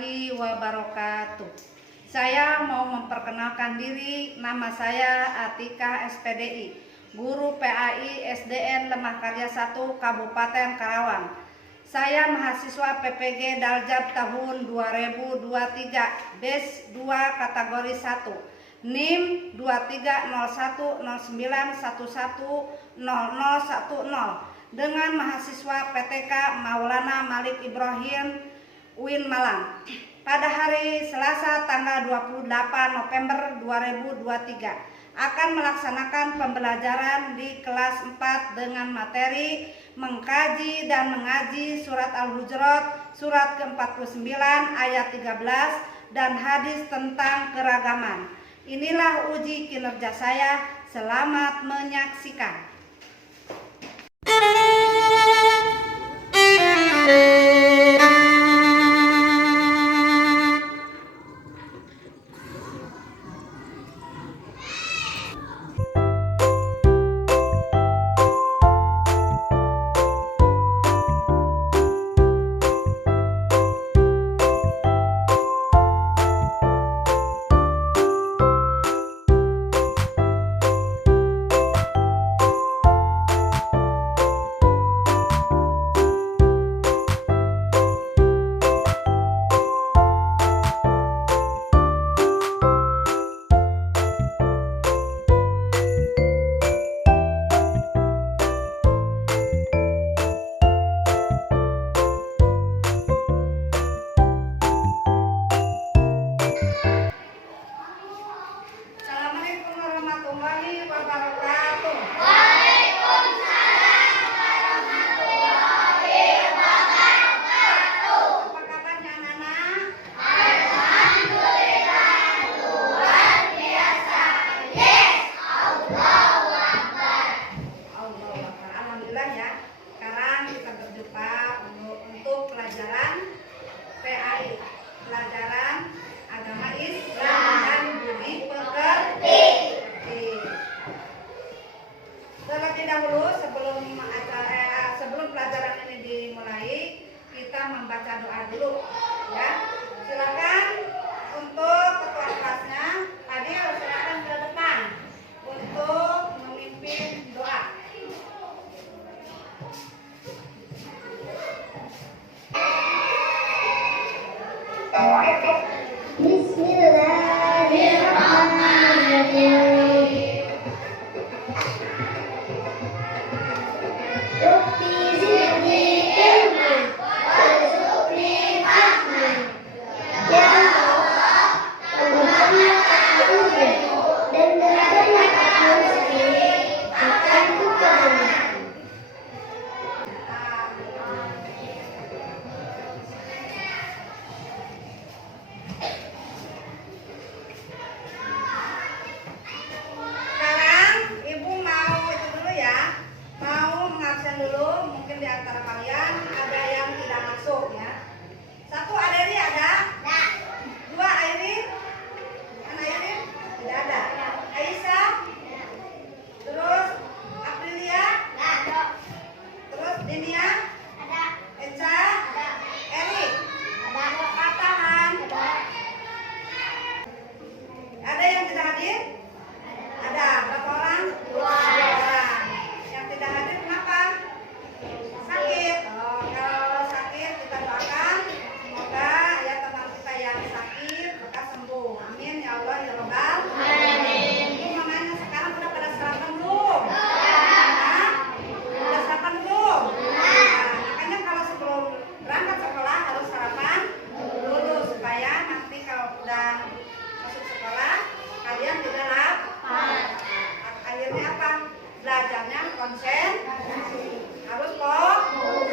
warahmatullahi wabarakatuh. Saya mau memperkenalkan diri, nama saya Atika SPDI, Guru PAI SDN Lemah Karya 1 Kabupaten Karawang. Saya mahasiswa PPG Daljab tahun 2023, BES 2 kategori 1, NIM 230191101010 dengan mahasiswa PTK Maulana Malik Ibrahim UIN Malang pada hari Selasa tanggal 28 November 2023 akan melaksanakan pembelajaran di kelas 4 dengan materi mengkaji dan mengaji surat Al-Hujurat surat ke-49 ayat 13 dan hadis tentang keragaman. Inilah uji kinerja saya. Selamat menyaksikan. Terlebih dahulu sebelum pelajaran ini dimulai, kita membaca doa dulu, ya. Silakan untuk ketua kelasnya, Adil, silakan ke depan untuk memimpin doa. Bismillahirrahmanirrahim. Belajarnya konsen, harus fokus.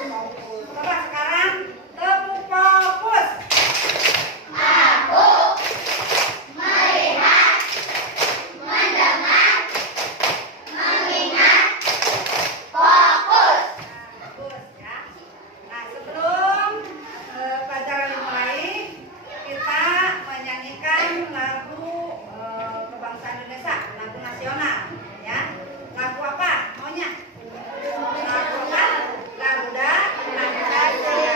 Coba sekarang tepuk fokus. Aku melihat, mendengar, mengingat, fokus. Fokus ya. Nah, sebelum pelajaran dimulai, kita menyanyikan lagu kebangsaan Indonesia, lagu nasional, ya. Lagu apa? Maunya? Lagu apa? Garuda, Pancasila.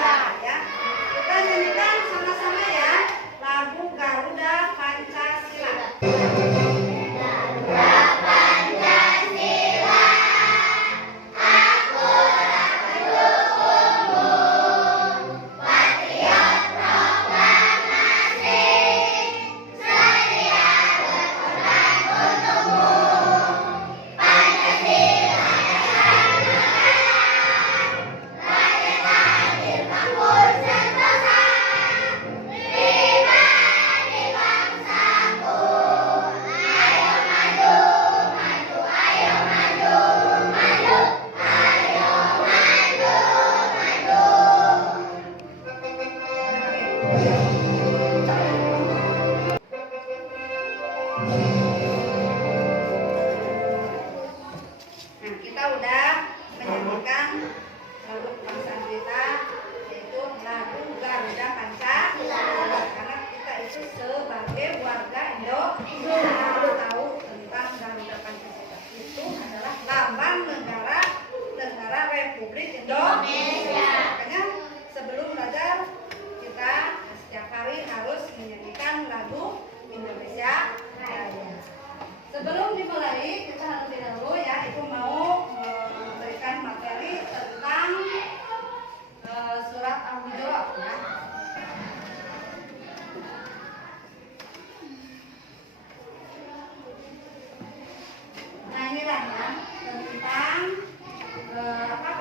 tentang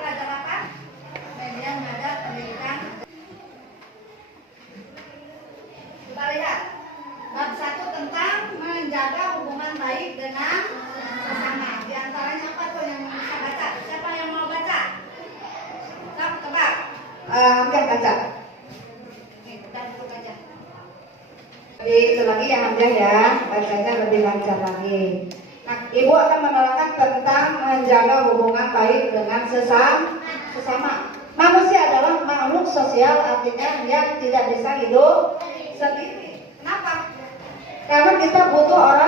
pelajaran apa? Media mengajar pendidikan. Kita lihat bab 1 tentang menjaga hubungan baik dengan sesama. Di antaranya apa tuh yang bisa baca? Siapa yang mau baca? Sok tebak. Hamzah baca. Nih, kita buka aja. Jadi itu lagi ya Hamzah ya, bacanya lebih lancar lagi. Nah, Ibu akan menerangkan tentang menjaga hubungan baik dengan sesama. Manusia adalah makhluk sosial, artinya dia tidak bisa hidup sendiri. Kenapa? Karena kita butuh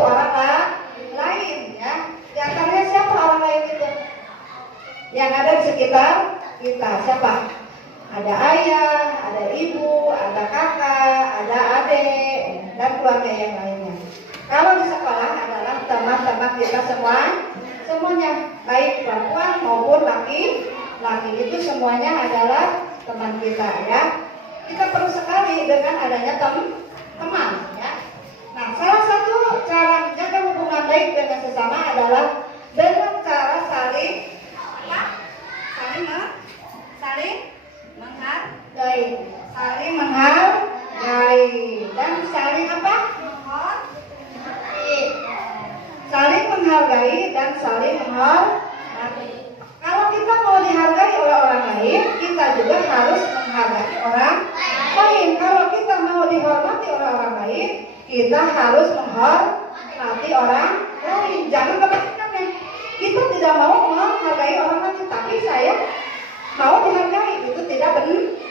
orang lain ya. Di antaranya siapa orang lain itu? Yang ada di sekitar kita. Siapa? Ada ayah, ada ibu, ada kakak, ada adik, dan keluarga yang lainnya. Kalau di sekolah adalah teman-teman kita semuanya, baik perempuan maupun laki-laki, itu semuanya adalah teman kita ya. Kita perlu sekali dengan adanya teman ya. Nah, salah satu cara menjaga hubungan baik dengan sesama adalah dengan cara saling menghargai dan saling apa? Saling menghargai dan saling menghormati. Kalau kita mau dihargai oleh orang lain, kita juga harus menghargai orang lain. Kalau kita mau dihormati oleh orang lain, kita harus menghormati orang lain. Jangan kebalikannya. Kita tidak mau menghargai orang lain, tapi saya mau dihargai, itu tidak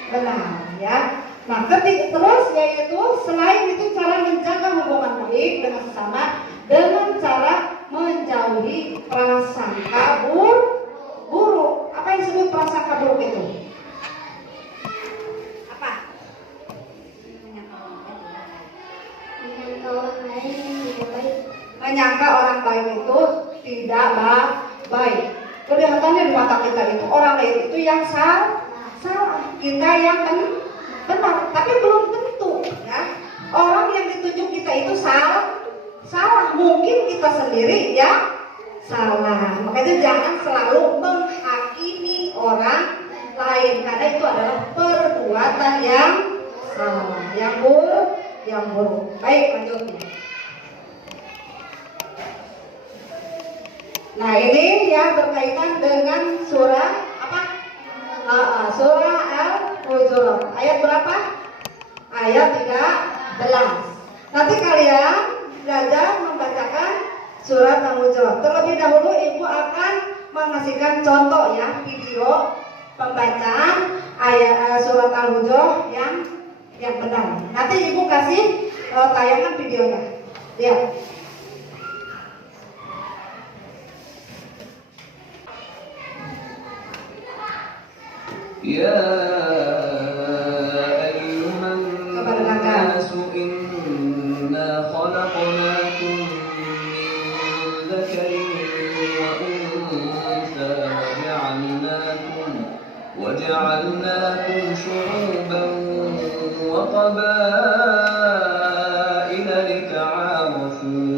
benar ya. Nah, terus yaitu selain itu cara menjaga hubungan baik dengan sesama dengan cara menjauhi prasangka buruk. Apa yang disebut prasangka buruk itu? Apa? Menyangka orang baik itu tidak baik. Kelihatannya di mata kita itu orang lain itu yang salah, kita yang benar, tapi belum tentu ya. Orang yang ditunjuk kita itu salah, mungkin kita sendiri ya salah. Makanya jangan selalu menghakimi orang lain, karena itu adalah perbuatan yang salah, yang buruk. Baik, lanjut. Nah, ini yang berkaitan dengan surah apa? Surah Al-Hujurat. Ayat berapa? Ayat 13. Nanti kalian belajar membacakan surat Al-Hujurat. Terlebih dahulu Ibu akan mengasihkan contoh ya, video pembacaan ayat surat Al-Hujurat yang benar. Nanti Ibu kasih tayangan videonya. Lihat. يا أيها الناس إنا خلقناكم من ذكر وأنثى وجعلناكم شعوبا وقبائل لتعارفوا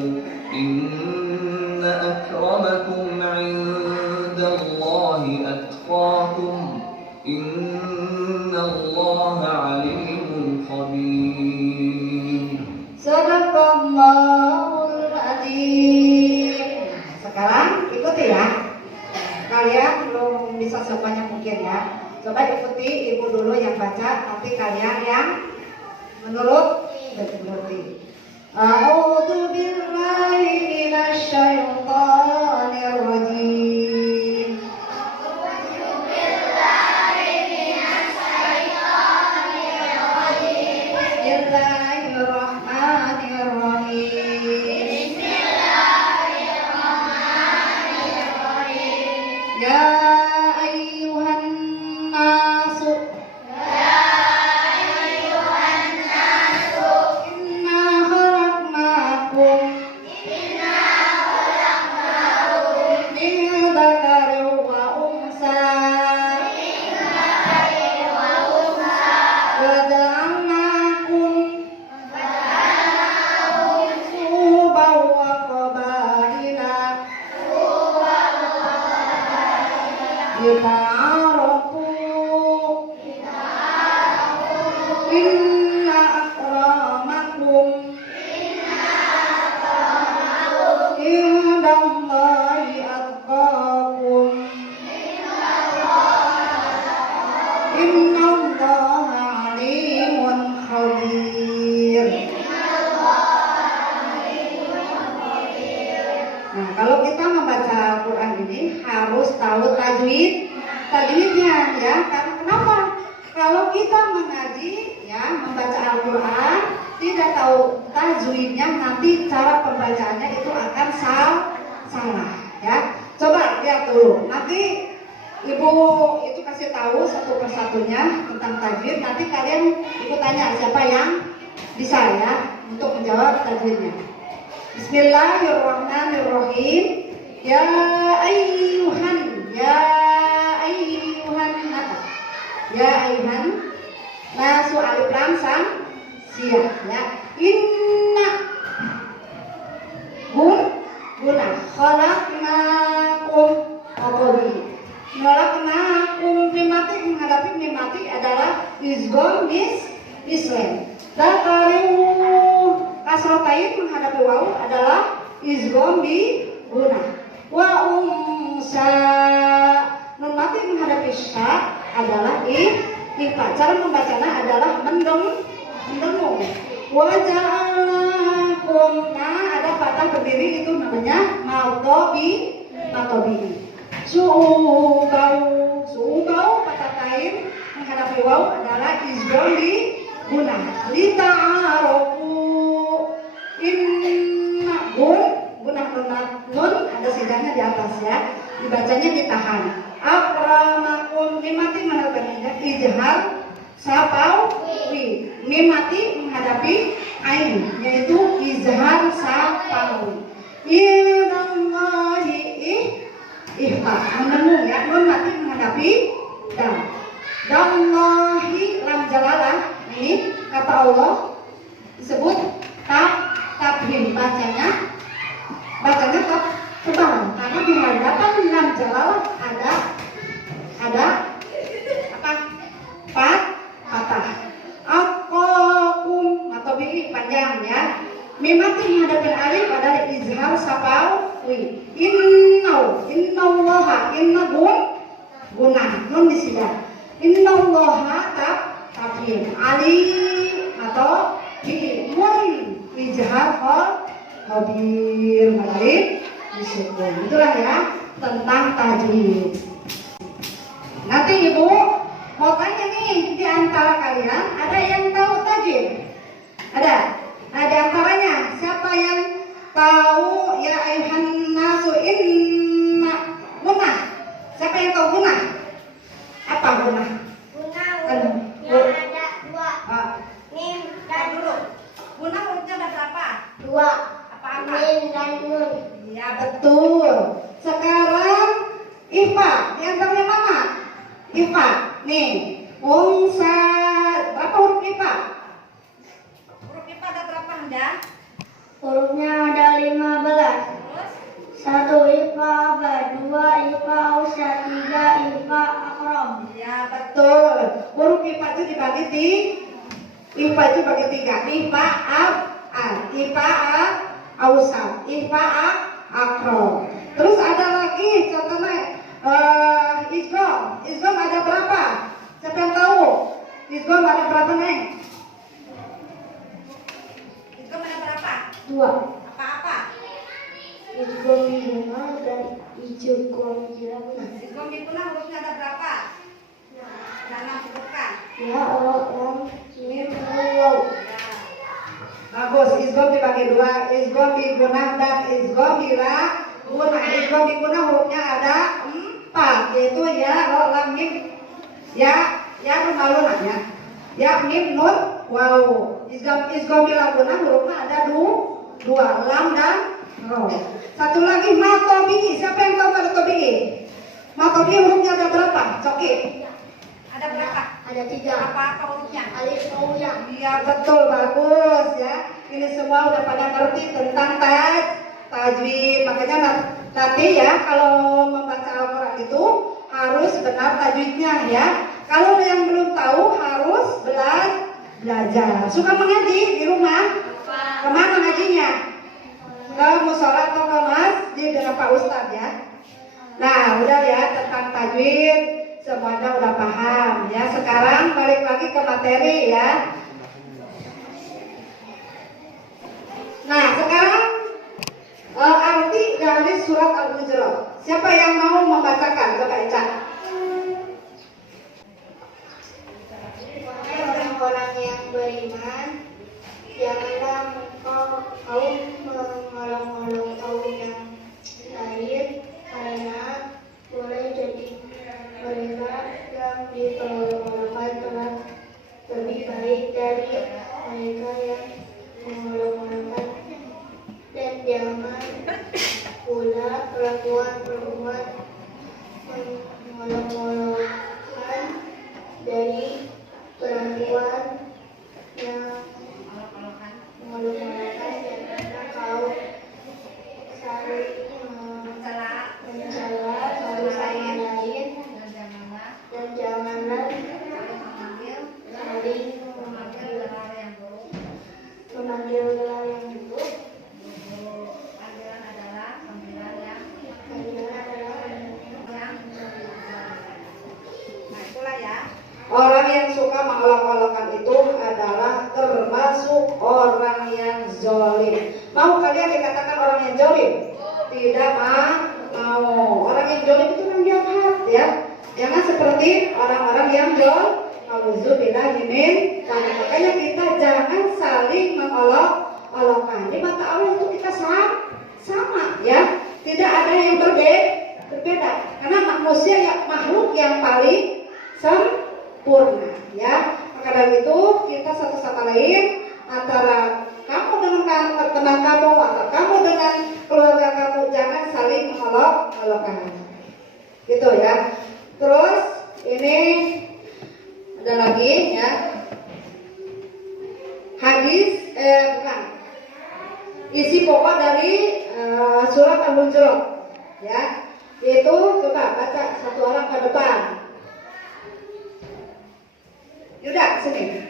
إن أكرمكم عند الله أتقاكم إن الله عليم خبير. Sadaqallahul adzim. Sekarang ikuti ya. Kalian belum bisa sebanyak mungkin ya. Coba ikuti Ibu dulu yang baca, nanti kalian yang menurut. A'udzu billahi minasy syaithanir rajim. Kita arafu inna akramakum indallahi atqakum innallaha alimun khabir. Nah, kalau kita membaca Al-Quran ini harus tahu tajwidnya ya. Karena kenapa? Kalau kita mengaji ya, membaca Al-Quran tidak tahu tajwidnya, nanti cara pembacaannya itu akan salah ya. Coba lihat dulu. Nanti Ibu itu kasih tahu satu persatunya tentang tajwid. Nanti kalian Ibu tanya siapa yang bisa ya untuk menjawab tajwidnya. Bismillahirrahmanirrahim. Ya ayyuhan nasu alif lam sam siap ya. Inna guna khalaqnakum atoli khalaqnakum mimati menghadapi mimati adalah isgom islam. Dakarimu kasrotain menghadapi waw adalah isgom bi guna. Wa umsa nun mati menghadapi sya adalah ifa. Cara membacanya adalah mendengung. Wa ja'alakum, nah ada patah berdiri itu namanya matobi. Su'ubau patah kain menghadapi waw adalah isgom bi guna. Lita'arofu inna guna nun ada sidangnya di atas ya, dibacanya ditahan. Akramakum mimati menghadapi ijhar sapawi, mimati menghadapi ain yaitu izhar sapawi. Inallahi ihfa mendengung ya, nun mati menghadapi dal. Dallahi lam jalalah, ini kata Allah disebut tabhim, bacanya tebal karena di hadapan lam jalalah ada apa? Patah. Aqakum atau bi panjang ya. Mimati menghadapi alif adalah izhar sapawi. Innallaha gunah nun disida. Innallaha tabhim ali atau bi mun izhar khabir malik disebut. Itulah ya tentang tajwid. Nanti Ibu mau tanya nih, di antara kalian ada yang tahu tajwid? Ada? Nah, di antaranya siapa yang tahu ya ayuhan nasu inna gunah? Siapa yang tahu gunah? Apa gunah? Gunah yang ada dua. Mim dan dulu. Gunah hurufnya ada berapa? Dua. Apa-apa? Mim dan nun. Ya betul. Sekarang Ifa, di antaranya mana? Ifa, nih, unsa, berapa huruf Ifa? Huruf Ifa ada berapa Anda? Hurufnya ada 15. Terus? 1 Ifa, 2 Ifa, Usa, 3 Ifa, Akrom. Ya betul. Huruf Ifa itu dibagi Ifa itu bagi 3. Ifa, Ifa, Ausa, Ifa, Akrom. Terus ada lagi contohnya Isgom ada berapa? Siapa yang tahu? Isgom ada berapa Neng? Isgom ada berapa? 2. Apa-apa? Isgom biguna dan Isgom jirabuna. Isgom biguna hurufnya ada berapa? Ada 6 sebutkan. Ya, lam, mim, waw. Bagus, isgom dibagi 2. Isgom biguna dan isgom bila guna. Isgom biguna hurufnya ada 4, yaitu ya, ro, lam, mim, ya rumalun ya, mim, nun, waw. Isgom bila guna hurufnya ada 2, lam dan ro. Satu lagi matobi. Siapa yang tahu matobi? Matobi hurufnya ada berapa? Coki. Ada berapa? Ada 3. Apa hurufnya? Alif, waw, ya. Iya betul, bagus ya. Ini semua udah pada ngerti tentang tajwid. Makanya nanti ya kalau membaca Al-Quran itu harus benar tajwidnya ya. Kalau yang belum tahu harus belajar. Suka mengaji di rumah? Kemana ngajinya? Ke musola atau ke masjid dengan Pak Ustadz ya? Nah, udah ya tentang tajwid semuanya udah paham ya. Sekarang balik lagi ke materi ya. Nah, sekarang arti dari surat Al-Hujurat. Siapa yang mau membacakan? Coba Eca. Orang-orang yang beriman, janganlah kau mengolok-olok kaum yang lain, karena boleh jadi mereka yang diperolok-olokkan telah lebih baik dari mereka yang mengolok-olokkan. Dan jangan pula perempuan-perempuan mengolok-olokkan dari perempuan yang mengolok-olokkan, karena kau saling mencela satu sama lain, dan janganlah saling memanggil gelar yang buruk. Panggilan adalah Nah, itulah ya. Orang yang suka mengolok-olokkan itu adalah termasuk orang yang zolim. Mau kalian dikatakan orang yang zolim? Tidak mau. Orang yang zolim itu kan jahat ya. Jangan seperti orang-orang yang zolim. Auzubillahi min dzalik. Makanya kita jangan saling mengolok-olokkan. Di mata Allah itu kita sama ya. Tidak ada yang berbeda. Karena manusia yang makhluk yang paling sempurna ya. Maka dari itu kita satu sama lain, antara kamu dengan teman kamu atau kamu dengan keluarga kamu, jangan saling mengolok-olokkan gitu ya. Terus ini ada lagi ya, hadis bukan, isi pokok dari surat Al-Hujurat ya, yaitu coba baca satu orang ke depan. Yuda, sini.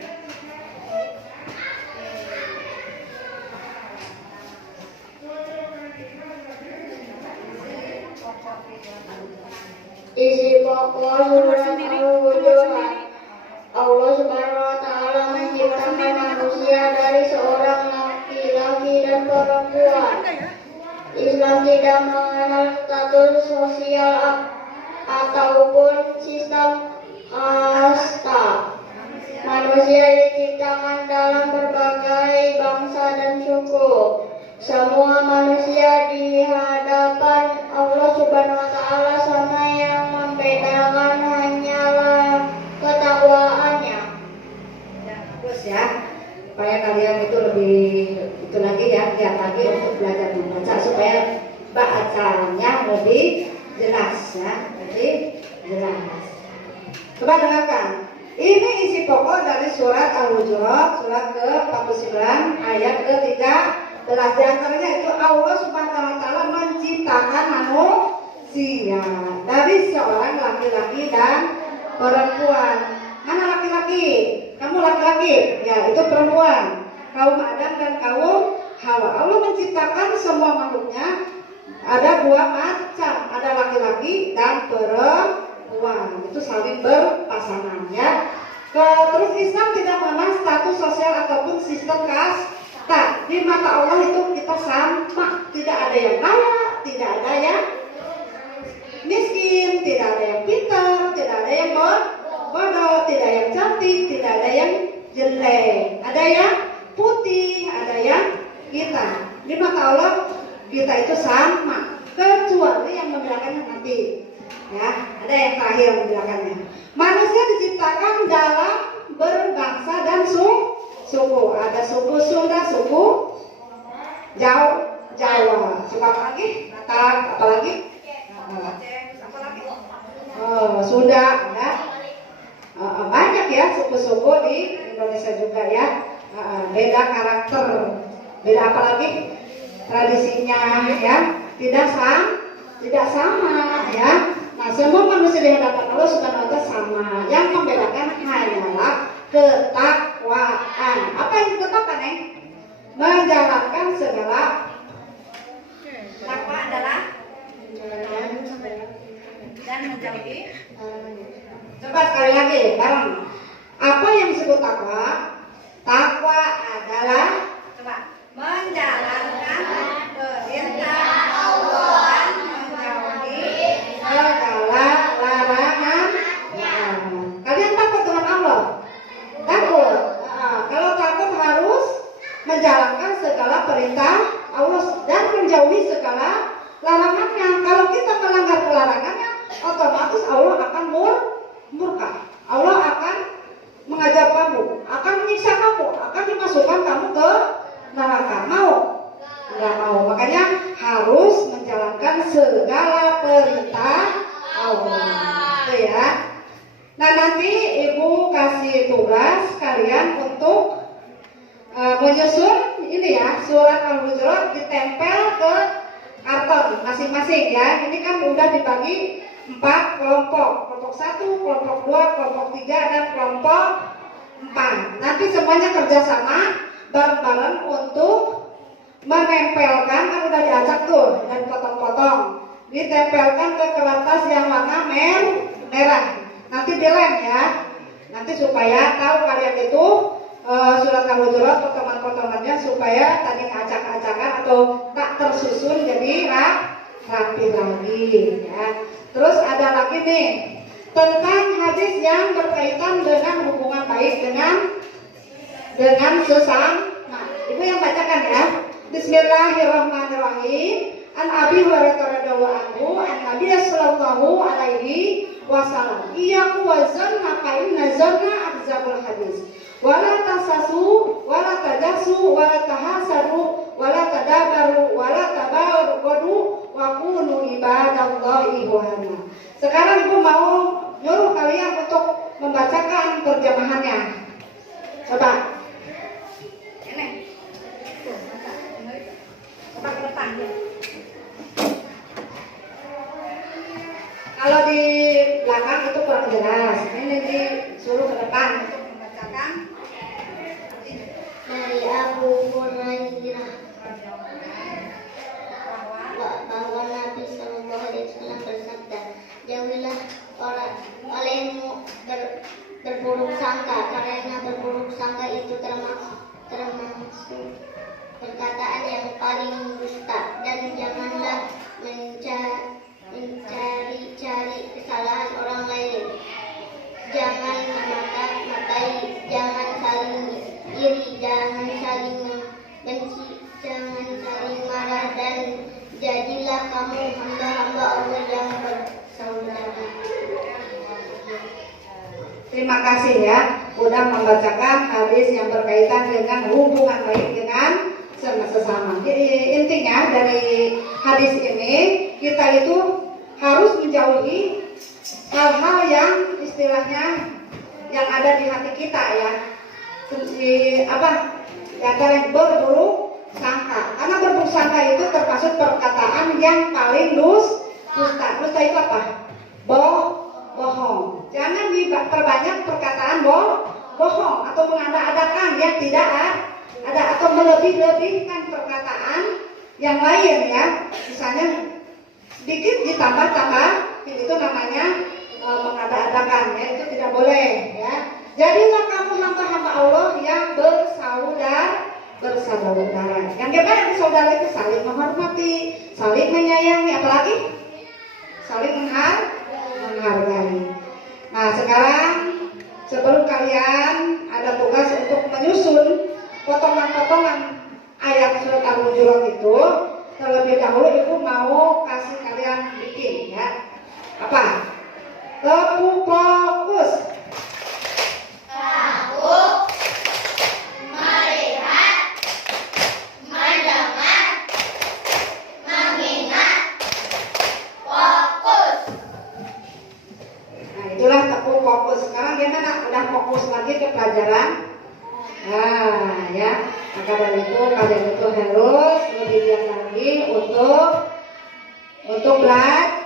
Isi pokok surat Al-Hujurat. Allah Subhanahu wa Ta'ala menciptakan manusia dari seorang laki-laki dan perempuan. Islam tidak mengenal status sosial ataupun sistem kasta. Manusia diciptakan dalam berbagai bangsa dan suku. Semua manusia di hadapan Allah Subhanahu wa Ta'ala sama, yang membedakan hanyalah ketakwaannya. Ya, terus ya, supaya kalian itu lebih itu lagi ya, giat lagi untuk belajar membaca supaya bacanya lebih jelas ya, lebih jelas. Coba dengarkan. Ini isi pokok dari surat Al-Hujurat, surat ke-49 ayat ke-13. Di antaranya itu Allah Subhanahu wa Ta'ala menciptakan manusia dari seorang laki-laki dan perempuan. Mana laki-laki? Kamu laki-laki? Ya, itu perempuan. Kaum Adam dan kaum Hawa. Allah menciptakan semua makhluknya ada dua macam, ada laki-laki dan perempuan. Itu saling berpasangan ya. Terus Islam tidak mengenal status sosial ataupun sistem kasta. Di mata Allah itu kita sama, tidak ada yang kaya, tidak ada yang miskin, tidak ada yang pintar, tidak ada yang bodoh, tidak yang cantik, tidak ada yang jelek, ada yang putih, ada yang hitam. Di mata Allah kita itu sama, kecuali yang membedakannya nanti. Ya, ada yang terakhir yang membedakannya. Manusia diciptakan dalam berbangsa dan suku. Ada suku Sunda, suku Jawa. Suku apa lagi? Batak, apa lagi? Sunda ya. Banyak ya suku-suku di Indonesia juga ya. Beda karakter, beda apa lagi? Tradisinya ya. Tidak sama ya. Nah, semua manusia di hadapan Allah Subhanahu wa Ta'ala sama. Yang membedakan hanyalah ketakwaan. Apa yang ketakwaan, Neng? Menjalankan segala. Takwa adalah dan menjauhi. Coba sekali lagi bareng. Apa yang disebut takwa? Takwa adalah Coba menjalankan perintah Allah dan menjauhi. segala larangan. Kalian takut dengan Allah? Takut. Kalau takut harus menjalankan segala perintah Allah dan menjauhi segala larangannya. Kalau kita melanggar larangannya, otomatis Allah akan murka. Allah akan mengajak kamu, akan menyiksa kamu, akan dimasukkan kamu ke neraka. Mau? Enggak mau. Makanya harus menjalankan segala perintah Allah. Itu ya. Nah, nanti Ibu kasih tugas kalian untuk menyusun ini ya, surat Al-Hujurat ditempel ke karton masing-masing ya. Ini kan udah dibagi 4 kelompok. Kelompok 1, kelompok 2, kelompok 3, dan kelompok 4. Nanti semuanya kerjasama bareng-bareng untuk menempelkan, kan udah diacak tuh dan potong-potong, ditempelkan ke kertas yang warna merah. Nanti dilem ya. Nanti supaya tahu kalian itu surat Al-Hujurat potongan-potongannya supaya tadi acak-acakan atau tak tersusun jadi rapi lagi ya. Terus ada lagi nih tentang hadis yang berkaitan dengan hubungan baik dengan sesama. Ibu yang bacakan ya. Bismillahirrahmanirrahim. An Abi Hurairah radhiyallahu anhu an Nabi sallallahu alaihi wasallam. Iyyakum wa zanna fa inna zanna akzabul hadis. Wala tasasu, wala tajasu, wala tahasadu, wala tadabaru, wala tabaghadu, wa kunu ibadallahi ikhwana. Sekarang Ibu mau nyuruh kalian untuk membacakan terjemahannya. Coba. Ini. Coba ke depan. Kalau di belakang itu kurang jelas. Ini disuruh ke depan untuk membacakan. Dari Abu Hurairah bahwa Nabi Shallallahu Alaihi Wasallam bersabda, jauhilah olehmu berburuk sangka, karena berburuk sangka itu termasuk perkataan yang paling dusta, dan janganlah mencari-cari kesalahan orang lain. Jangan mata-matai, jangan saling iri, jangan saling benci, jangan saling marah, dan jadilah kamu hamba-hamba Allah yang bersaudara. Terima kasih ya, udah membacakan hadis yang berkaitan dengan hubungan baik dengan sesama. Jadi intinya dari hadis ini kita itu harus menjauhi hal-hal yang istilahnya yang ada di hati kita ya. Yang berburuk sangka. Karena berburuk sangka itu termasuk perkataan yang paling dusta. Dusta itu apa? Bohong. Jangan diperbanyak perkataan bohong atau mengada-adakan yang tidak ada atau melebih-lebihkan perkataan yang lain ya. Misalnya sedikit ditambah-tambah, itu namanya mengada-adakan ya, itu tidak boleh ya. Jadilah kamu hamba-hamba Allah yang bersaudara. Yang gimana bersaudara itu saling menghormati, saling menyayangi, apalagi saling menghargai. Nah sekarang sebelum kalian ada tugas untuk menyusun potongan-potongan ayat surat Al-Hujurat itu, terlebih dahulu Ibu mau kasih kalian bikin ya. Apa? Tepu fokus. Tahu, melihat, mendengar, mengingat, fokus. Nah itulah tepu fokus. Sekarang gimana? Udah fokus lagi ke pelajaran? Nah ya, maka dari itu kalian itu harus lebih giat lagi untuk belajar.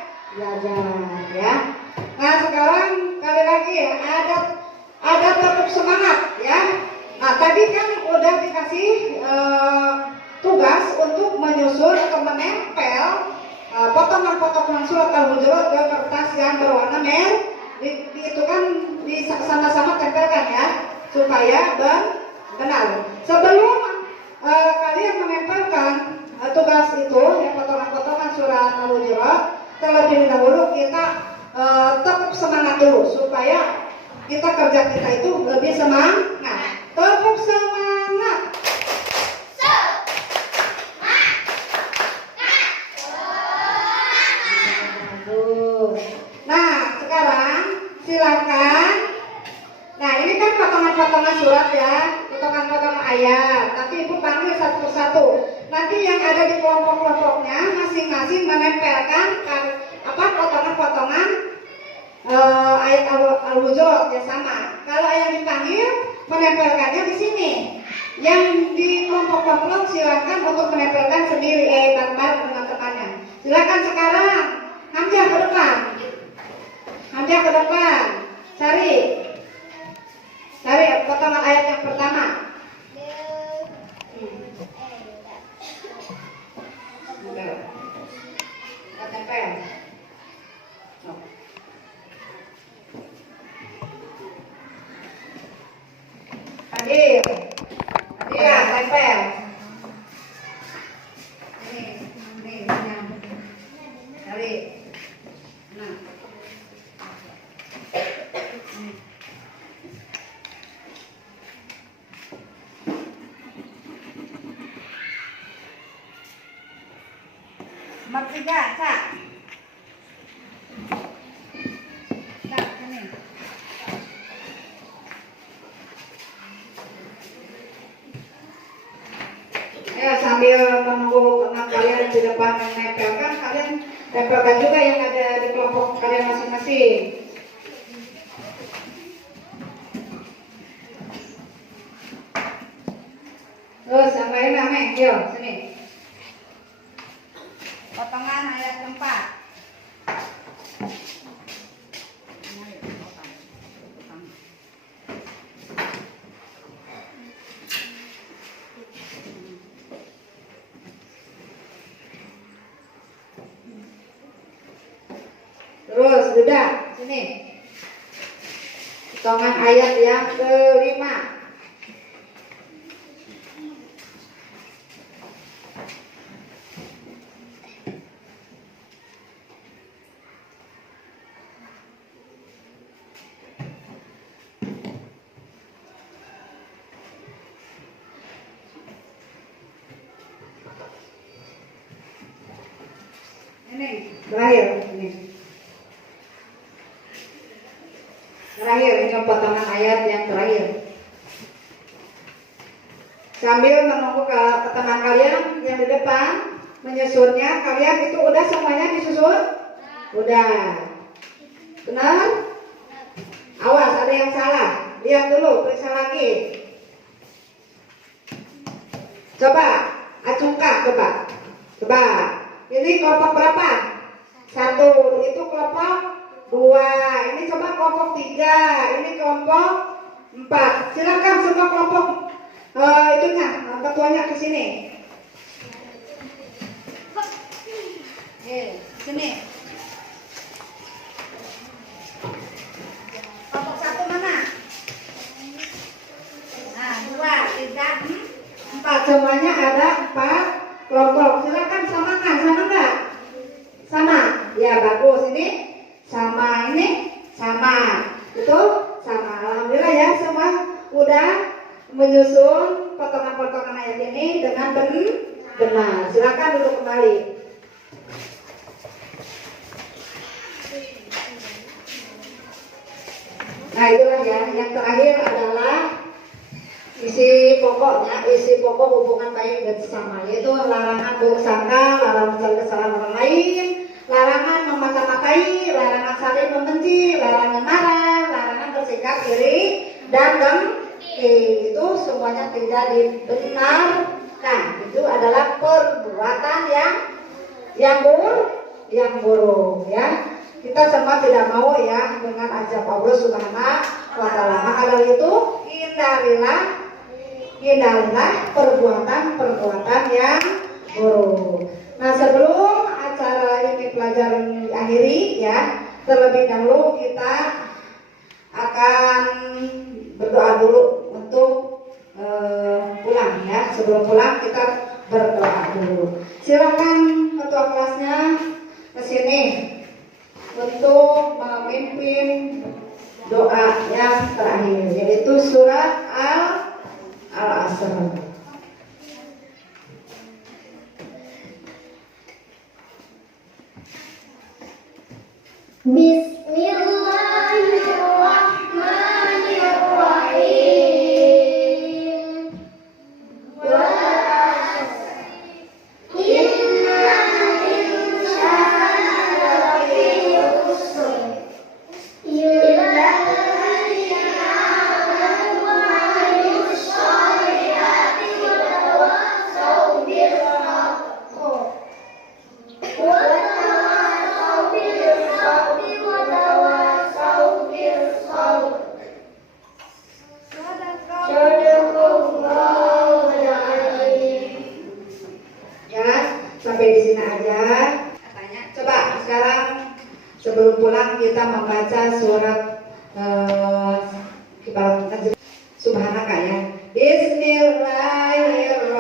ya. Nah sekarang kali lagi ya, ada tepuk semangat ya. Nah tadi kan udah dikasih tugas untuk menyusun atau menempel potongan-potongan surat Al-Hujurat ke kertas yang berwarna merah. Itu kan sama-sama tempelkan ya supaya benar. Sebelum kalian menempelkan tugas itu ya, potongan-potongan surat Al-Hujurat, terlebih dahulu kita tepuk semangat dulu supaya kerja kita itu lebih semangat. Tepuk semangat. Nah sekarang silakan. Nah ini kan potongan-potongan surat ya, potongan-potongan ayat. Tapi ibu panggil satu persatu. Nanti yang ada di kelompok-kelompoknya masing-masing menempelkan potongan-potongan ayat Al-Hujurat ya sama. Kalau yang dipanggil menempelkannya di sini. Yang di kelompok-kelompok silakan untuk menempelkan sendiri bareng-bareng dengan temannya. Silakan sekarang Hamzah ke depan. Hamzah ke depan. Cari potongan ayat yang pertama. Tempel. Hadir ya, tempel. Ini yang cari. Nah. Nomor 3, Cak. Cak, sini. Ya, sambil menunggu teman kalian di depan yang nempelkan, kalian tempelkan juga yang ada di kelompok kalian masing-masing. Terus yang lain namanya, yuk sini. Potongan ayat keempat. Terus udah sini. Potongan ayat yang kelima. Ini terakhir ini. Terakhir ini potongan ayat yang terakhir. Sambil menunggu ke teman kalian yang di depan menyusunnya, kalian itu udah semuanya disusun? Udah. Benar? Awas ada yang salah. Lihat dulu, periksa lagi. Coba acungkan coba. Ini kelompok berapa? 1. Itu kelompok 2. Ini coba kelompok 3. Ini kelompok 4. Silakan semua kelompok ketuanya ke sini. Sini. Kelompok 1 mana? Nah, 2, 3, 4. Semuanya ada 4 kelompok. Silakan samakan, sama enggak? Sama. Ya bagus. Ini sama, ini sama. Itu sama. Alhamdulillah ya, semua udah menyusun potongan-potongan ayat ini dengan benar. Silakan duduk kembali. Nah itulah ya, yang terakhir adalah isi pokok hubungan baik dan sesama, yaitu larangan buruk sangka, larangan mencari kesalahan orang lain, larangan memata-matai, larangan saling membenci, larangan marah, larangan bersikap iri dan dengki. Itu semuanya tidak dibenarkan. Itu adalah perbuatan yang yang buruk ya. Kita semua tidak mau ya dengan azab Allah Subhanahu wa taala. Maka dari itu hindarilah perbuatan-perbuatan yang buruk. Nah, sebelum acara ini pelajaran diakhiri ya, terlebih dahulu kita akan berdoa dulu untuk pulang ya. Sebelum pulang kita berdoa dulu. Silakan ketua kelasnya ke sini untuk memimpin doa yang terakhir, yaitu surat Al-Asr. Bismillahirrahmanirrahim. Innal insana lafi khusr illa alladziina aamanu wa 'amilus shalihati wa tawassaw bil haqqi wa tawassaw bil haqqi wa tawassaw bis sabr. Sadaqallahul adzim. Ya, sampai di sini aja. Katanya, coba sekarang sebelum pulang kita membaca surat Subhanaka ya. Bismillahirrahmanirrahim.